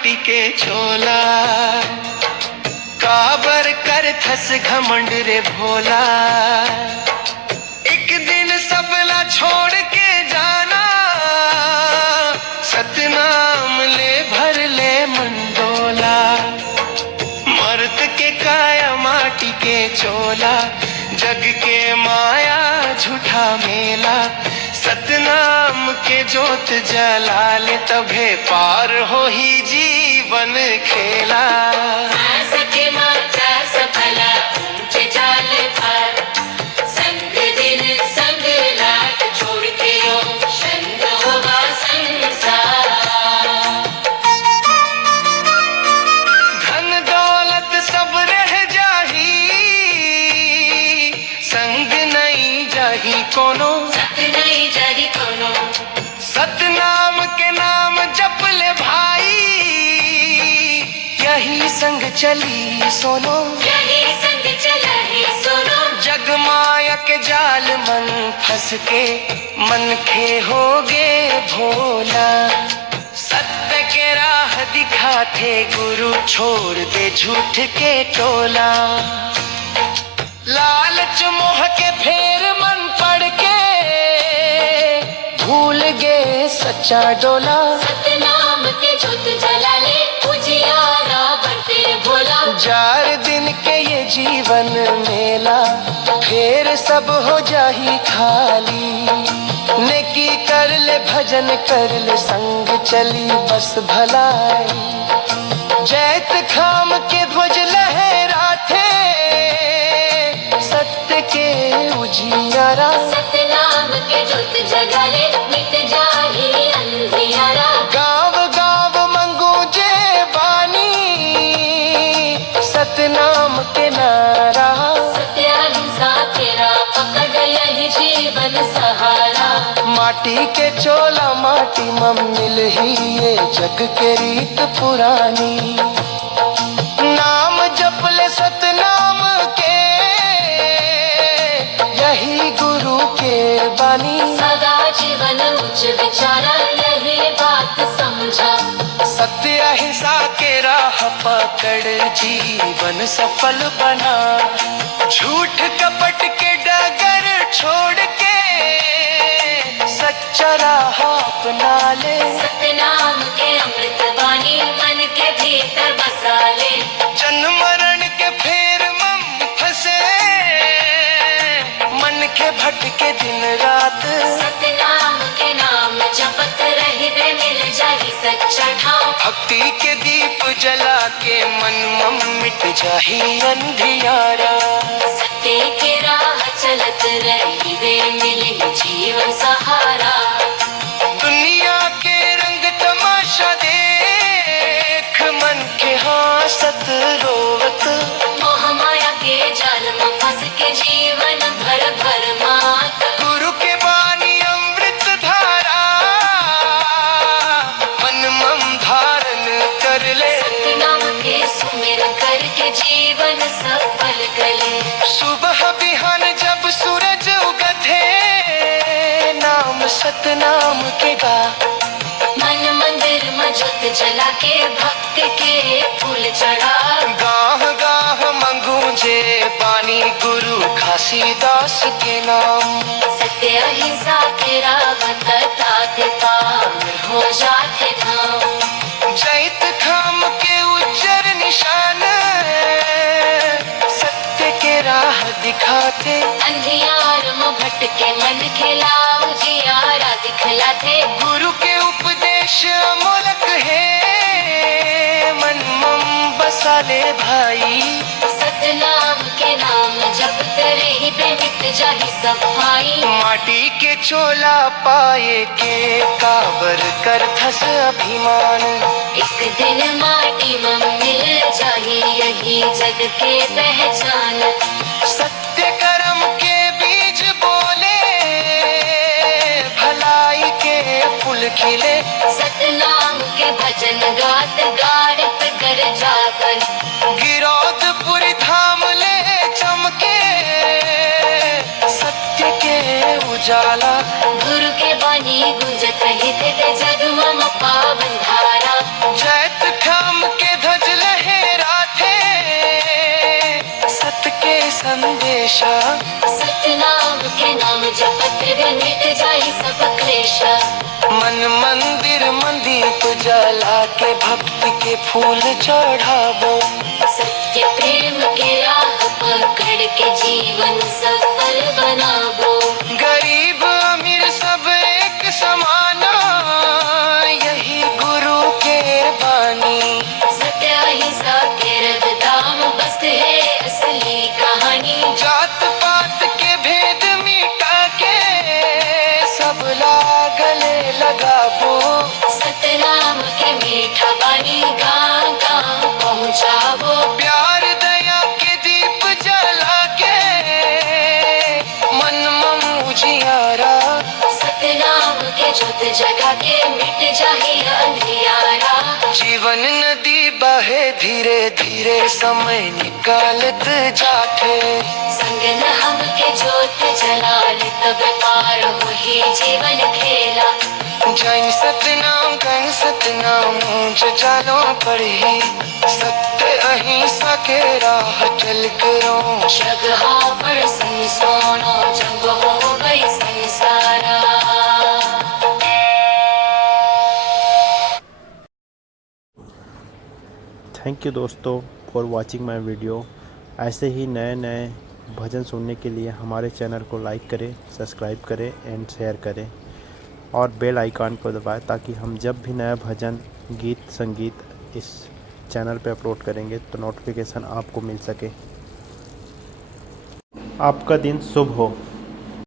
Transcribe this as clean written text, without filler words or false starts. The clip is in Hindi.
माटी के चोला, काबर कर थस घमंड रे भोला। एक दिन सबला छोड़ के जाना, सतनाम ले भर ले मंडोला। मर्द के काया माटी के चोला, जग के माया झूठा मेला। सतनाम के जोत जला ले, तभे पार हो ही जीवन खेला। सतनाम के नाम जप ले भाई, यही संग चली सोनो, यही संग चला ही सोनो। जग माया के जाल मन फंस के, मन खे हो गे भोला। सत्य के राह दिखाते गुरु, छोड़ दे झूठ के टोला। लालच मोह के फेर मन पड़ के, भूल गे सच्चा डोला। सतनाम के जोत जला ले, उजियारा बढ़ते भोला। 4 दिन के ये जीवन मेला, फिर सब हो जाही खाली। नेकी कर ले, भजन कर ले, संग चली बस भलाई। जैत खाम के ध्वज लहराते, सत्य के उजियारा। सतनाम के जोत जगा ले, मिट जाही अंधियारा। गाँव गाँव मंगूंजे बानी, सतनाम के नारा। सत्य अहिंसा तेरा पकड़ यही जीवन सहारा। माटी के चोला माटी में मिल ही, ये जग के रीत पुरानी। नाम जप ले सतनाम के, यही गुरु के बानी। सदा जीवन उच्च विचारा, यही बात समझा। सत्य अहिंसा के राह पकड़ जीवन सफल बना। झूठ कपट के डगर छोड़ के, सच्चा राह अपना ले। सतनाम के अमृत बानी, मन के भीतर बसा ले। जन्म मरण के फेर मम फंसे, मन के भटके दिन रात। सतनाम के नाम जपत रहिबे, मिल जाही सच्चा ठाव। भक्ति के दीप जला के, मन मम मिट जाही अंधियारा। सत्य के राह चलत रहिबे, मिले जीवन सहारा। दुनिया के रंग तमाशा देख, मन के हासत रोवत। मोह माया के जाल में फंस के, जीवन भर भर मात। गुरु के बानी अमृत धारा, मन मम धारण कर ले। सतनाम के सुमिर करके, जीवन सफल गले। सुबह बिहान जब सूरज उगथे, नाम सतनाम के गा। मन मंदिर में जोत जला के, भक्त के फूल चढ़ा। गाह गाह मंगूंजे बानी, गुरु घासीदास के नाम। सत्य अहिंसा के राह बताते, पार हो जाते धाम। जैत खाम के उज्जर निशान, सत्य के राह दिखाते। अंधियार में भटके मन खेला, उजियारा दिखलाते। गुरु के उपदेश अमोलक है, मन मम बसा ले भाई। सतनाम के नाम जपत रही, पे मिट जाही सब भाई। माटी के चोला पाए के, काबर कर थस अभिमान। एक दिन माटी में मिल जाही, यही जग के पहचान। सत्य कर्म के बीज बोले, भलाई के फूल खिले। सतनाम के भजन गात, गाड़त कर जाकर। गिरौदपुर धाम ले चमके, सत्य के उजाला। गुरु के बानी गुंजत हित, जग मम पावन धारा। जैत खा हमेशा। सतनाम के नाम जपत मिट जाई सब क्लेशा। मन मंदिर मंदीप जला के भक्त के फूल चढ़ावो। सत्य प्रेम के राह पकड़ के जीवन सफल बनावो। गरीब अमीर सब एक समाना, यही गुरु के बानी। सत्य अहिंसा के रगदाम बस है असली कहानी। जात पात के भेद मिटा के सब गले लगावो। सतनाम के मीठा बानी गाँव गाँव पहुँचावो। प्यार दया के दीप जला के मन में उजियारा। सतनाम के ज्योत जगा के मिट जाए अंधियारा। जीवन नदी बहे धीरे धीरे समय निकालत जाते। संग न हम के ज्योत जलाल तब पार हो ही जीवन खेला। जैन सतनाम गण सतनाम जानो पढ़ी। सत्य अहिंसा के राह चल करो। जगहा पर संसोनो जब हो गई संसारा। थैंक यू दोस्तों फॉर वाचिंग माय वीडियो। ऐसे ही नए नए भजन सुनने के लिए हमारे चैनल को लाइक करें, सब्सक्राइब करें एंड शेयर करें और बेल आइकन को दबाएं ताकि हम जब भी नया भजन गीत संगीत इस चैनल पे अपलोड करेंगे तो नोटिफिकेशन आपको मिल सके। आपका दिन शुभ हो।